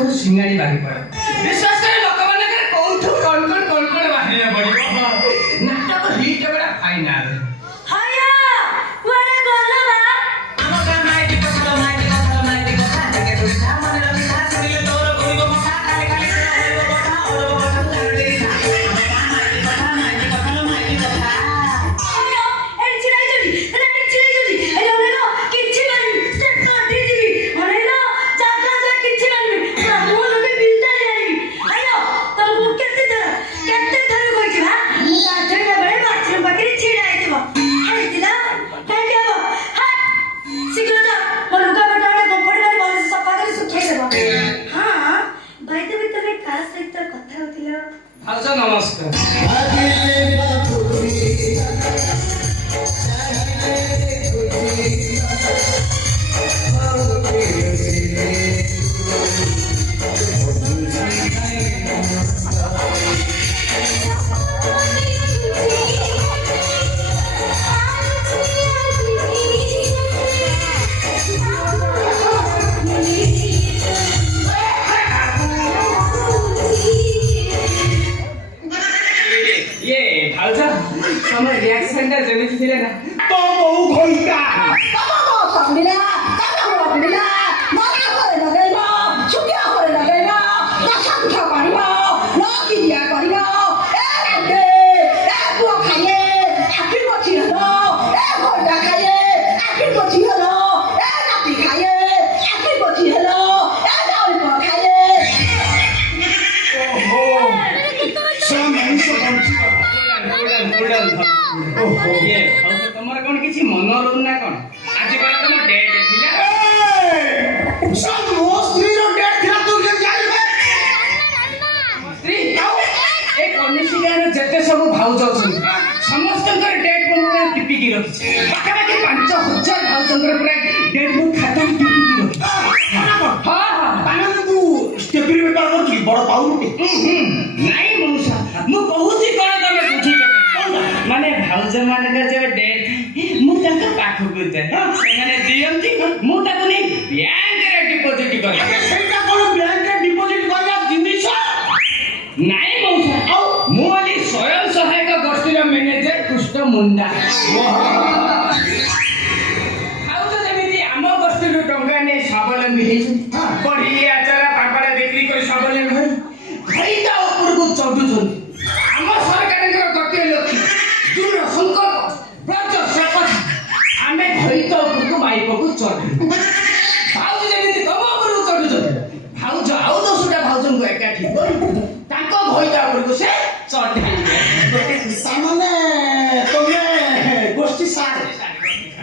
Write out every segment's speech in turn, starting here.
ନାକରୁ ସିଙ୍ଗାଣି ବାହାରି ପଡ଼େ। ବିଶ୍ୱାସ କରି ଲୋକମାନଙ୍କର କୋଉଠୁ କଣ ବାହାରିବା ପଡ଼ିବ। ନାଟକ ହିଟ୍ ହେବା ଫାଇନାଲ। ভাউজ নমস্କାର। তোমার রিঅ্যাকশনটা যেমন ছিল না তো বহু ঘন্টা কামাবো সামবিলা কামাবো বিলা মারা করে লাগাইব সুকিয়া করে লাগাইব নাশা পিঠা পারিব লকি দিয়া করিব এ পুয়া খাইয়ে আকি বচি হলো এ ঘন্টা খাইয়ে আকি বচি হলো এ নাতি খাইয়ে আকি বচি হলো এ চাউল খাইয়ে ওহো সামনে বলছি ओहो ये তোমার কোন কিছু মন রহু না কোন আজ কাল তো ডেট ছিল সব মোস্টলি র ডেট ছিল তুই কে যাইবে স্ত্রী এই কন্ডিশনারে যেতে সব ভাউজ অছন সমস্তଙ୍କର ডেট পুরা টিপিকি রখিছে পাখাপাখি 5000 ভাউজଙ୍କର পুরা ডেট বুক খাতা টিপিকি রখিছে ହଁ ତାହେଲେ ତୁ ଷ୍ଟେପିରି ବେପାର କରୁଛୁ ବଡ଼ ପାଉନି ନାଇଁ ମଉସା ମୁଁ କହୁଛି କଣ ତମେ ବୁଝୁଛ ମାନେ ଭାଉଜ ମାନଙ୍କର ଯୋଉ ଡେଟ୍ ମୁଁ ତାଙ୍କ ପାଖକୁ ଯାଏ ସେମାନେ ଦିଅନ୍ତି ମୁଁ ତାକୁ ନେଇ ବ୍ୟାଙ୍କରେ ଡିପୋଜିଟ୍ କରେ ସେଇଟା କଣ ବ୍ୟାଙ୍କରେ ଡିପୋଜିଟ୍ କରିବା ଜିନିଷ ନାଇଁ ମଉସା ଆଉ ମୁଁ ବୋଲି ସ୍ୱୟଂ ସହାୟକ ଗୋଷ୍ଠୀର ମ୍ୟାନେଜର କୃଷ୍ଣ ମୁଣ୍ଡା ଭାଉଜ ଯେମିତି ଆମ ଗୋଷ୍ଠୀରୁ ଟଙ୍କା ନେଇ ସ୍ୱାବଲମ୍ବୀ ହେଇଛନ୍ତି ବଢି ଆଚାର ପାମ୍ପଡ଼ ବିକ୍ରି କରି ସ୍ୱାବଲମ୍ବୀ ହୋଇ ଘଇତା ଉପରକୁ ଚଢୁଛନ୍ତି ଆମ ସରକାରଙ୍କର ଗୋଟିଏ ଲକ୍ଷ୍ୟ ଦୃଢ଼ ସଂକଳ୍ପ ବ୍ରଜ ଶପଥ ଆମେ ଘଇତା ଉପରକୁ ମାଇପକୁ ଚଢିବୁ ଭାଉଜ ଯେମିତି ତମ ଉପରକୁ ଚଢୁଛନ୍ତି ଭାଉଜ ଆଉ 10ଟା ଭାଉଜଙ୍କୁ ଏକାଠି କରି ତାଙ୍କ ଘଇତା ଉପରକୁ ସେ ଚଢେଇବେ ତାମାନେ ତମେ ଗୋଷ୍ଠୀ ସାରେ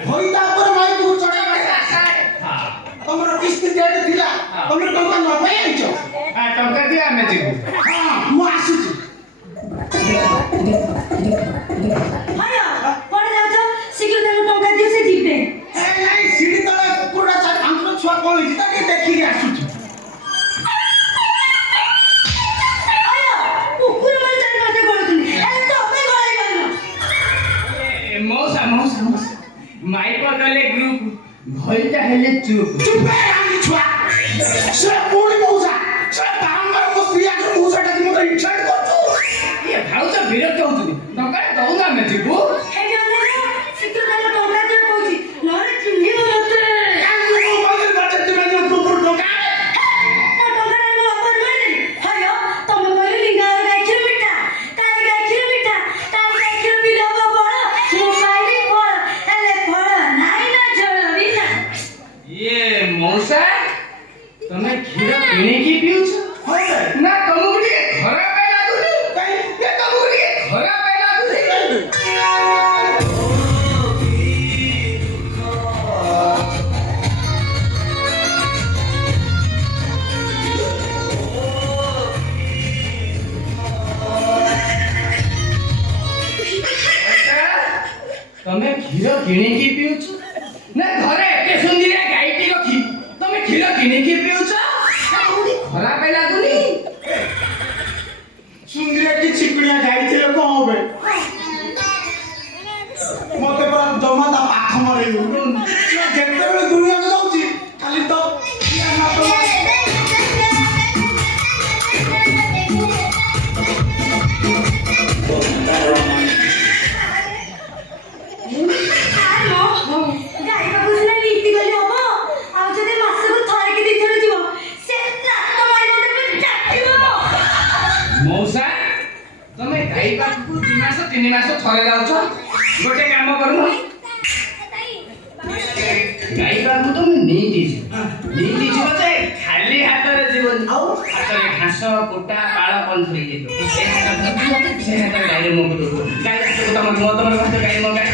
ଘଇତା ଉପରେ ମାଇପକୁ ଚଢେଇବା ତମର କିସ୍ତି ଡେଟ୍ ଥିଲା ତମେ ଟଙ୍କା ନ ପାଇ ଆଇଛ ଟଙ୍କା ଦିଅ ଆମେ ଯିବୁ ହଁ ମୁଁ ଆସୁଛି ହାୟା ପଡେ ଯାଉଛ ଶୀଘ୍ର ତାଙ୍କୁ ଟଙ୍କା ଦିଅ ସେ ଯିବେ ଏ ନାଇଁ ସିଡି ତଳେ କୁକୁରଟା ଚାରି ପାଞ୍ଚ ଛୁଆ ପଳେଇଛି ତାকে ଦେଖିକି ଆସୁଛି ହାୟା କୁକୁର ମାନେ ଚାରି ପାଞ୍ଚ ଗଳୁଛନ୍ତି ଏ ତମେ ଗଳେଇ ପାରିବ ମଉସା ମାଇପ କଲେ ଗ୍ରୁପ ଘଇତା ହେଲେ ଚୁପ ଚୁପେ ରାମି ଛୁଆ ସେ ପୁଣି ମଉସା ସେ ବାରମ୍ବାର ମୋ ସ୍ତ୍ରୀ ଆଗରେ ମଉସାଟାକୁ ମୋତେ ଇନସଲ୍ଟ କରୁଛୁ ଇଏ ଭାଉଜ ବିରକ୍ତ ହଉଛନ୍ତି ଟଙ୍କାଟା ଦଉନା ଆମେ ଯିବୁ ହେଇ ଅନେକ ଶୀଘ୍ର ତାଙ୍କୁ ଟଙ୍କା ଦିଅ କହୁଛି ନହେଲେ ଚିହ୍ନିବ ମତେ କାହିଁକି ମୁଁ କହିଲି ବାଟେ ତୁମେ ଯୋଉ କୁକୁର ଟଙ୍କା ମୋ ଟଙ୍କାଟା ମୋ ବାପା ଦେବେନି ହାୟା ତମେ କହିଲେ ଲିଙ୍ଗାର ଗାଈ କ୍ଷୀର ମିଠା ତାର ଗାଈ କ୍ଷୀର ମିଠା ତାର ଗାଈ କ୍ଷୀର ପିଇଲେ ହବ ବଳ ମୁଁ ପାଇଲି ଫଳ ହେଲେ ଫଳ ନାଇଁ ନା ଝୋଳ ବିନା ଇଏ ମଉସା ତମେ କ୍ଷୀର କିଣିକି ପିଉଛ ନା ତମକୁ ଟିକେ ଖରାପ ଲାଗୁନି ନା ତମକୁ ଟିକେ ଖରାପ ଲାଗୁନି ତମେ କ୍ଷୀର କିଣିକି ପିଉଛ ନା ଘରେ ଏତେ ସୁନ୍ଦରିଆ ଗାଈଟି ରଖି ତମେ କ୍ଷୀର କିଣିକି ପିଉଛ ଖରାପ ଲାଗୁନି ସୁନ୍ଦରିଆ କି ଚିକୁଣିଆ ଗାଇଥିଲେ କଣ হবে ମତେ ପୁରା ଜମା ତା ପାଖ ମରେଇଲୁ ଯେତେବେଳେ ଦୁନିଆକୁ ଯାଉଛି ଖାଲି ତ ଯାଉଛ ଗୋଟେ କାମ କରୁନ ଗାଈ ପାଖକୁ ତମେ ନେଇଯିବ ଯେ ଖାଲି ହାତରେ ଯିବନି ଆଉ ହାତରେ ଘାସ କୁଟା ପାଳ ପନ୍ଥୁରି ଯିବ ସେ ହାତରେ ଗାଈରେ ମୁখ ଦଉଥିବ ଗାଈ ହାତକୁ ତମର ହାତ ଗାଈ ମୋ ଗାଈ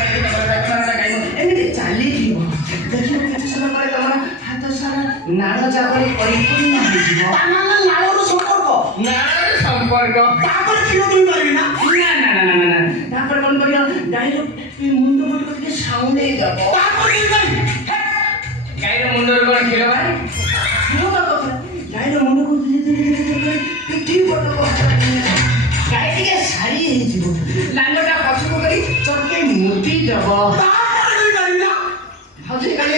ଏମିତି ଚାଲିଯିବ ଦେଖିବ କିଛି ସମୟ ପରେ ତମର ହାତ ସାରା ନାଳ ଚାପରେ ପରିପୂର୍ଣ୍ଣ ହେଇଯିବ ତାମାନେ ନାଳର ସମ୍ପର୍କ ନାଳର ସମ୍ପର୍କ ତାପରେ କ୍ଷୀର ଦେଇ ପାରିବି ନା ନା ତାପରେ କଣ କରିବ ଗାଈର ମୁଣ୍ଡ ପଟେ ଟିକେ ସାଉଣ୍ଡ ହେଇଯାବ ତାପରେ ଦେଇ ପାରିବି ଗାଈର ମୁଣ୍ଡରେ କଣ କ୍ଷୀର ବାହାରେ ଗାଈର ମୁଣ୍ଡକୁ ପିଠି ପଟକୁ ଗାଈ ଟିକେ ଶାଢ଼ୀ ହେଇଯିବ ଲାଙ୍ଗଟା ପଛକୁ କରି ଚଟକେଇ ମୁଦି ଦେବ ତାପରେ ଦେଇ ପାରିବି ନା ହଉଛି କାଲି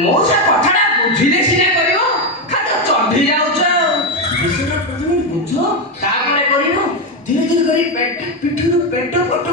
ମଉସା କଥାଟା ବୁଝିଲେ ସିନା କରିବ ଖାଲି ଚଢି ଯାଉଛ ବିଷୟଟା ପ୍ରଥମେ ବୁଝ ତାପରେ କରିବ ଧୀରେ ଧୀରେ କରି ପିଠିରୁ ପେଟ ପଟ